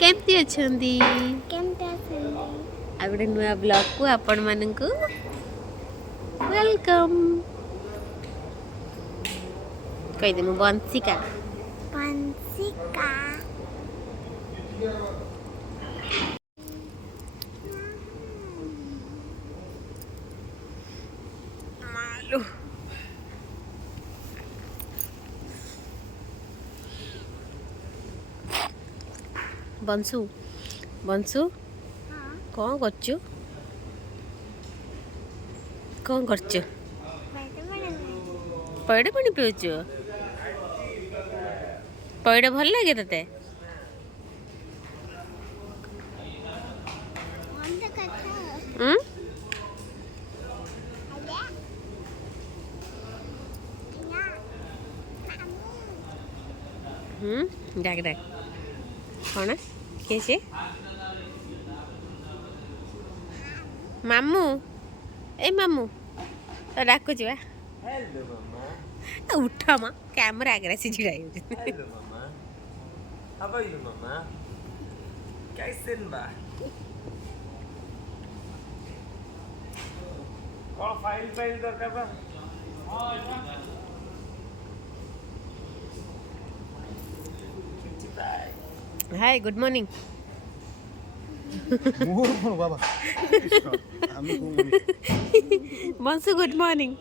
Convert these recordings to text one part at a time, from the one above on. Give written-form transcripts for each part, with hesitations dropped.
केमती अछंदी आ गोटे नुआ ब्लॉग को आपण मानकु वेलकम कहि दे मु बंसिका मालो बंसु बंसु कौन करचु कौन करचु पैड़ पानी पिउचु पैड़ भल लगे तते डाक डाक कौन किए मामू ए मामू तो डाकुच वा उठ मा कैमरा आगे से छिड़ा Hello, Mama. How are you, Mama? कैसे बा? कौन फाइल दरकार बा? हाय गुड मॉर्निंग बाबा बंसु गुड मॉर्निंग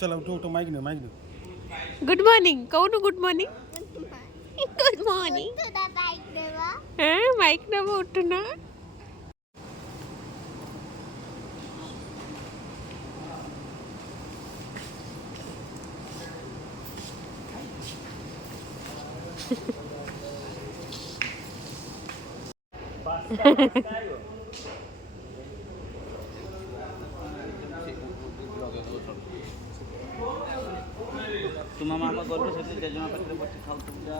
चलो उठो माइक दो गुड मॉर्निंग कौन गुड मॉर्निंग गुड मॉर्निंग हाँ माइक ना वो उठना तुम मामा गर्व से जेजमा पाखे बच्चे खाऊ जा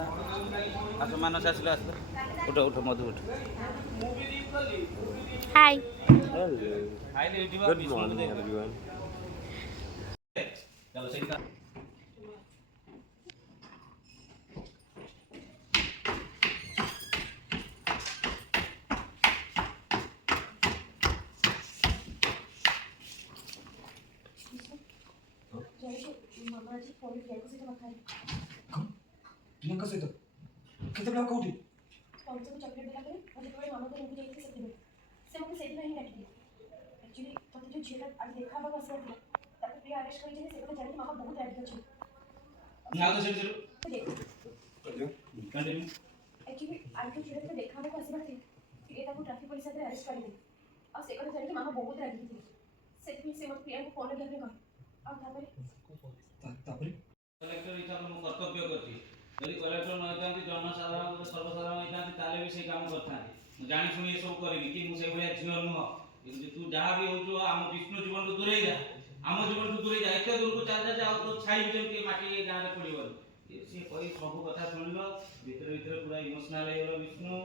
आस मानस आस उठ उठ मधु उठ हाय गुड मॉर्निंग एवरीवन चलो सही प्रियंका सहित केते बेला कोठी पंचम चॉकलेट देला करे और जेतबे मामा को लेके जाई से मते सेति नहीं काटी दे एक्चुअली तो जो झेला आज देखा बाबा से ताके प्रिया आदेश करी जे से जानि मामा बहुत राजी अछि ना तो चलो कंटिन्यू एक्चुअली आज जो झेला देखा बाबा आसी बाते ए ताको ट्रैफिक पुलिस आते अरेस्ट कर दे और से जानि कि मामा बहुत राजी थी सेति से मत प्रिया को फोन करके कह और तापरे कलेक्टर हिसाब में कर्तव्य करती यदि कलेक्टर न होता जनसाधारण सर्वसाधारण होता ताले भी से काम करता जानी शुणी सब करी कि मुझे भाया झील नुह तू जहाँ भी हो आम विष्णु जीवन को दूरे जा आम जीवन को दूरे जा एत दूर को चल जा तो छाई जमी माटी गाँव में पड़ो सी कही सब कथा शुणल भितर भितर पूरा इमोशनाल हो विष्णु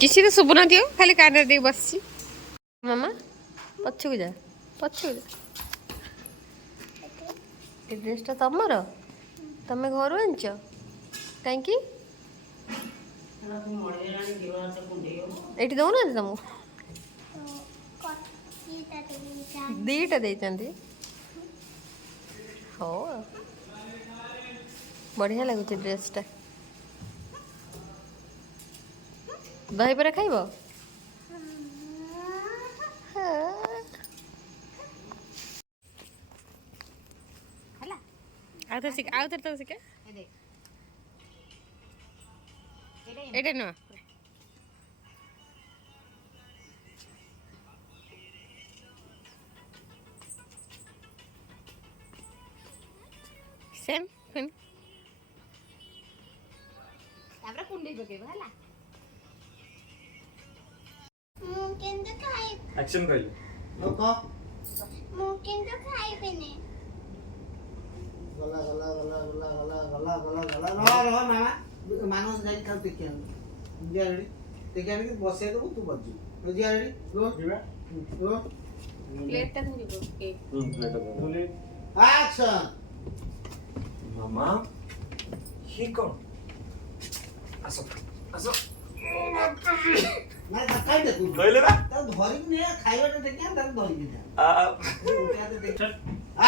किसी तो सुबह दियो खाली कान दे बस मामा पछू जा ए ड्रेसटा तमर तमे घर आंच कहीं एटी दौना तुमको दीटा देते हो बढ़िया लगुच ड्रेसटा दही पर खाइब आउ थर तो शिखा एटे नुआ सेम कुंडे पकेब है एक्शन कहले लोक ମୁଁ କିନ୍ତୁ ଖାଇବିନି। ଗଲା ଗଲା ଗଲା ଗଲା ଗଲା ଗଲା ଗଲା ଗଲା ରହ ରହ ମାମା ମାନସ ଯାଇ ଖାଉ ଟିକେ ଜିଆ ରେଡି ଟିକେ ଆଣିକି ବସେଇ ଦେବୁ ତୁ ବଜିବୁ ଜିଆ ରେଡି ରୋ ରୋ ପ୍ଲେଟଟା ଧରିବ ଏ प्लेट दे ଆକ୍ସନ मामा ये कौन आसो आसो ନାଇଁ ଖାଇ ଦେ ତୁ କହିଲେ ବା ତାକୁ ଧରିକି ନେ ଖାଇବାଟା ଦେଖି ତାକୁ ଧରିକି ଯା आ ଗୋଟେ ହାତେ ଦେଖ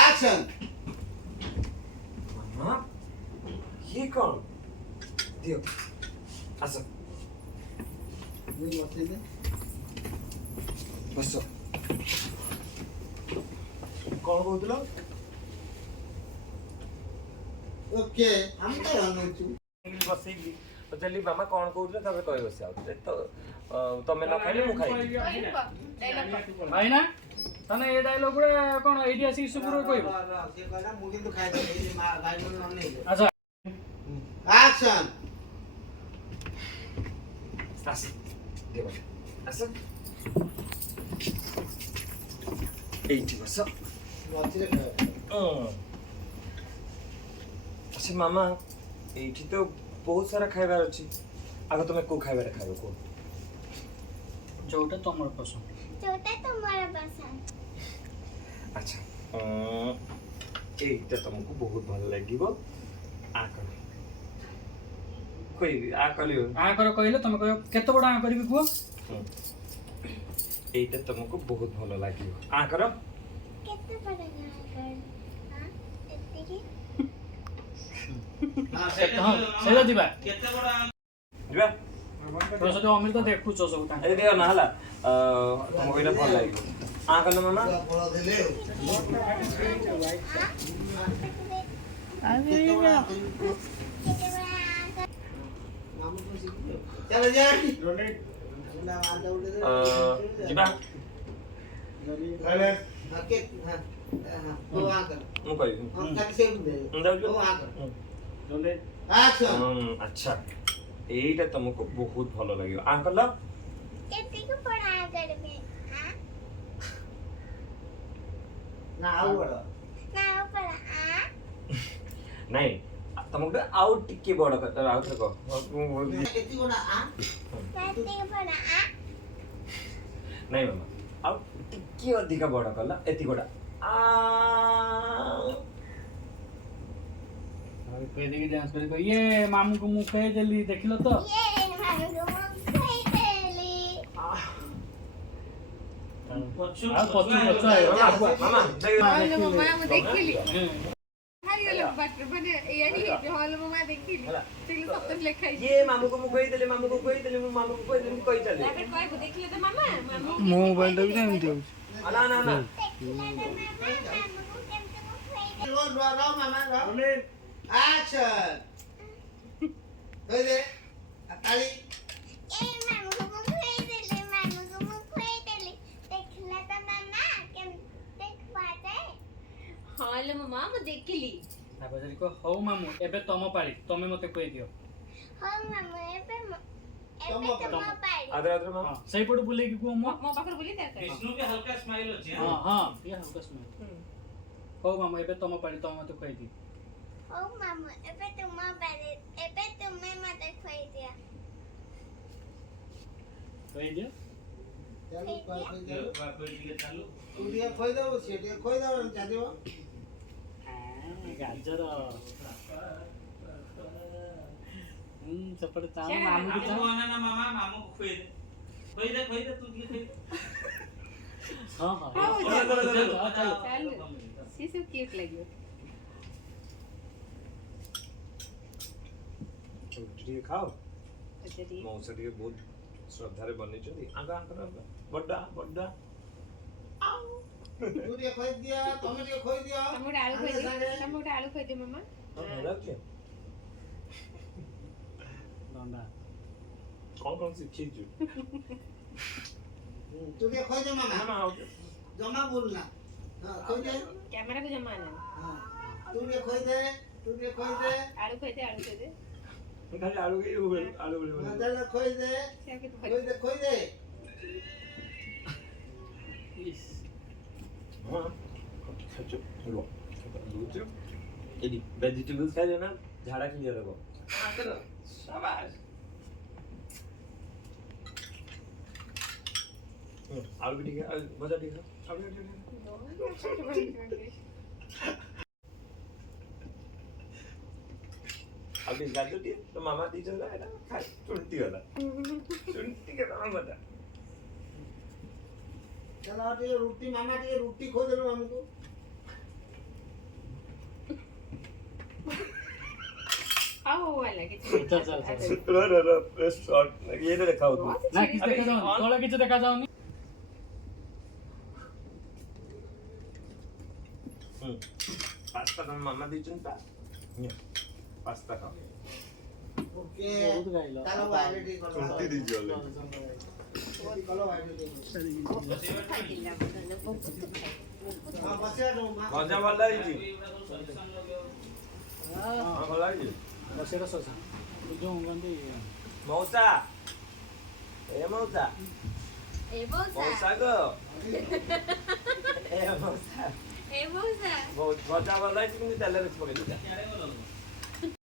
ଆକ୍ସନ मामा ये कौन दियो आसो ବସେଇ ଦେ बसो कौन कहूतलो ଓକେ ଆମେ ତ ଅନଉଛୁ इंग्लिश बसेइली पचाली मामा कौन कहूतलो तबे कहि बसे आउ तो तमे न खाइले मु खाइ ଭାଇନା ତାନେ ଏ ଡାଇଲଗ ଗୁଡା କଣ ଏଇଠି ଆସିକି ସୁପୁର କହିବ ସେ କହିଲା ମୁଁ କିନ୍ତୁ ଖାଇଦେବି ଏଇ ମା ଗାଈ ମାନେ ଅନେଇଲେ ଆଚ୍ଛା ଆକ୍ସନ आसो दियो आसो एइटी बसो ମଝିରେ ଖାଇବା अच्छा मामा एइठी तो बहुत सारा खाइबार अछि आगे तुमे को खाइबार खाइबो को ଯୋଉଟା ତମର ପସନ୍ଦ ଯୋଉଟା ତୁମର ପସନ୍ଦ। अच्छा एइटा तुमको बहुत भल लागिबो आ कर कोई आ कलियो ଆ କର କହିଲେ ତମେ କହିବ କେତେ ବଡ ଆ କରିବି କୁହ एइटा तुमको बहुत भल लागिबो आ कर କେତେ ବଡ଼ ଗାଁ କର ହଁ ଏତିକି ହଁ ହଁ ସେଇଟା ଯିବା କେତେ ବଡ଼ जिबा ତୋର ସହିତ ଅମୃତ ଦେଖୁଛ ସବୁ ତାଙ୍କ ए दियो ना हला तुमको एइटा भल लागिबो आ कलो मामा ଫଳ ଦେଲେ ମାମୁ ତ ଶିଖିଲେ ଚାଲ ଯା ନା ମାତା ଉଠେ ଦେ जिबा के हां हां तो आ कर मु कहि हां खाली से दे जाऊ ओ आ कर ଜଲ୍ଦି एक्शन अच्छा एइटा तुमको बहुत भल लागिबो आ कलो କେତିକି ବଡ଼ ଆ କରିବି ହଁ ना आउ बड़ ନା ବଡ଼ ଆ नहीं तुमको आउ टिके बड़ कर आउ थको केती गोना आ କେତିକି ବଡ଼ ଆ नहीं मामा आउ टिके अधिक बड़ कला एति गोडा आ ଆଉ କହିଦେଇକି ଡ୍ୟାନ୍ସ କରି କହ ଇଏ ମାମୁଙ୍କୁ ମୁଁ ଖୁଆଇଦେଲି ଦେଖିଲ ତ ଇଏ ମାମୁଙ୍କୁ ମୁଁ ଖୁଆଇଦେଲି। ପଛୁ ଆଉ ପଛୁ ପଛୁ मामा ହଲ ମାମା ମୁଁ ଦେଖିଲି ହୁଁ। ହାରିଗଲା ବାଟରେ ମାନେ ଏଇଆଡି ହେଇଛି ହଲ ମାମା ଦେଖିଲି ହେଲା। ସେଠି ସତରେ ଲେଖା ହେଇଛି ये मामू को मु कहि देले मामू को कहि देले मु मामू को कहि देले कहि चले ତାପରେ କହିବୁ ଦେଖିଲେ ତ ମାମା ମାମା ମୋ ମୋବାଇଲଟା ବି ଏମିତି ହଉଛି ना ना ना ଦେଖିଲା ତ ମାମା ମାମୁଙ୍କୁ କେମିତି ମୁଁ ଖୁଆଇଦେଲି। रो रो रो मामा रो एक्शन होय दे ताली ଏ ମାମୁଙ୍କୁ ମୁଁ ଖୁଆଇଦେଲି ମାମୁଙ୍କୁ ମୁଁ ଖୁଆଇଦେଲି ଦେଖିଲା ତ ମାମା କେମିତି ଖୁଆଯାଏ। ହଲ ମାମା ମୁଁ ଦେଖିଲି ତାପରେ ଯଦି କହ ହଉ ମାମୁ ଏବେ ତମ ପାଳି ତମେ ମତେ ଖୁଆଇଦିଅ ହଉ ମାମୁ ଏବେ ତମ ତୁମ ପାଳି। आदर आदर ହଁ मामा ସେଇପଟୁ ବୁଲେଇକି କୁହ ମୋ ମୋ ପାଖରେ ବୁଲି ତା ବିଷ୍ଣୁ ବି ହଲକା ସ୍ମାଇଲ ଅଛି ହଁ ହଁ ଇଏ ହାଲକା ଶୁଣ ହଉ ମାମୁ ଏବେ ତମ ପାଳି ତମେ ମତେ ଖୁଆଇଦିଅ ହଉ ମାମୁ ଏବେ ତୁମ ପାଳି ଏବେ ତୁମେ ମତେ ଖୁଆଇଦିଅ। ଖୁଆଇଦିଅ ଚାଲୁ कोई ବାପା ଟିକେ ଚାଲୁ तू दिया खोई दो से दिया खोई दो चादियो ଗାଜର ସେପଟେ ଚାଲ ମାମୁକୁ ଆମକୁ ଚାଲ ଅନା ନା ମାମା ମାମୁକୁ ଖୋଇ ଦେ ତୁ ଟିକେ ଖୋଇ ଦେ ହଁ ହଁ ହଉ, ଚାଲ ଚାଲ ଚାଲ ଚାଲ ଚାଲ ସିଏ ସବୁ କ୍ୟୁଟ୍ ଲାଗିବ ଟିକେ ଖାओ ପଚାରି मौसा ଟିକେ ବହୁତ ଶ୍ରଦ୍ଧାରେ ବନେଇଛନ୍ତି ଆଗ ଆଙ୍କର ବଡା ବଡା तू दिया खोई दिया तुम दिया खोई दिया ତମେ ଗୋଟେ ଆଳୁ ଖୋଇଦିଅ ତମେ ଗୋଟେ ଆଳୁ ଖୋଇଦିଅ ମାମା ଭଲ ଲାଗୁଛି ଦଣ୍ଡା କଣ ଶିଖିଛୁ तू दिया खोई दे मामा ମାମା ଆଉ जमा बोलना हां खोई दे କ୍ୟାମେରାକୁ ଜମା ଆଣ हां तू दिया खोई दे ଆଳୁ ଖୋଇଦେ ଆଳୁ ଖୋଇଦେ ଖାଲି ଆଳୁ चल खोई दे ସେ ଆଉ କେତେ खोई दे खोई दे ଇସ୍ ହଁ ଖାଇଛୁ ରୁହ ଦଉଛୁ ଏଠି ଭେଜିଟେବଲ୍ସ ଖାଇଲେ ନା ଝାଡ଼ା କ୍ଲିୟର ହେବ ସାବାସ ଆଳୁ ବି ଟିକେ ଭଜା ଟିକେ ଖାଅ ଆଳୁ ଟିକେ ଆଉ ଟିକେ ଗାଜର ଟିକେ ତ ମାମା ଦେଇଛନ୍ତି ନା ଏଇଟା ଖାଇ ଚୁଣ୍ଟି ଗଲା ଚୁଣ୍ଟି ଗଲା ମାମାଟା चलो ଟିକେ ରୁଟି ମାମା ଟିକେ ରୁଟି ଖୋଇଦେଲୁ ଆମକୁ ଆଉ ହେଲା କିଛି ଚାଲ ଚାଲ ଚାଲ ର ଶର୍ଟ ଇଏରେ ଦେଖାଉ ତୁ ନା କିଛି ଦେଖାଯାଉନି ତଳେ କିଛି ଦେଖାଯାଉନି ପାସ୍ତା ତମ ମାମା ଦେଇଛନ୍ତି ପା ପାସ୍ତା ଖାଅ ଓକେ ବହୁତ ଗାଇଲ ଚାଲ ବାଇରେ ଟିକେ କର ଚୁଣ୍ଟି ଦେଇଛି ଅଲେ କଲ ବାଇରେ ଟିକେ ହଁ ବସିଆ ଦो ମା ଭଜା ଭଲ ହେଇଛି ହଁ ଭଲ ହେଇଛି ବସେଇର ସସ ଯୋଉ ଗନ୍ଧି ମଉସା ଏ ମଉସା ଏ ମଉସା ମଉସା ଗো ଏ ମଉସା ଏ ମଉସା ଭଜା ଭଲ ହେଇଛି କିନ୍ତୁ ତେଲରେ ପକେଇ ଦେଇଛା ସିଆଡ଼େ ଗଲ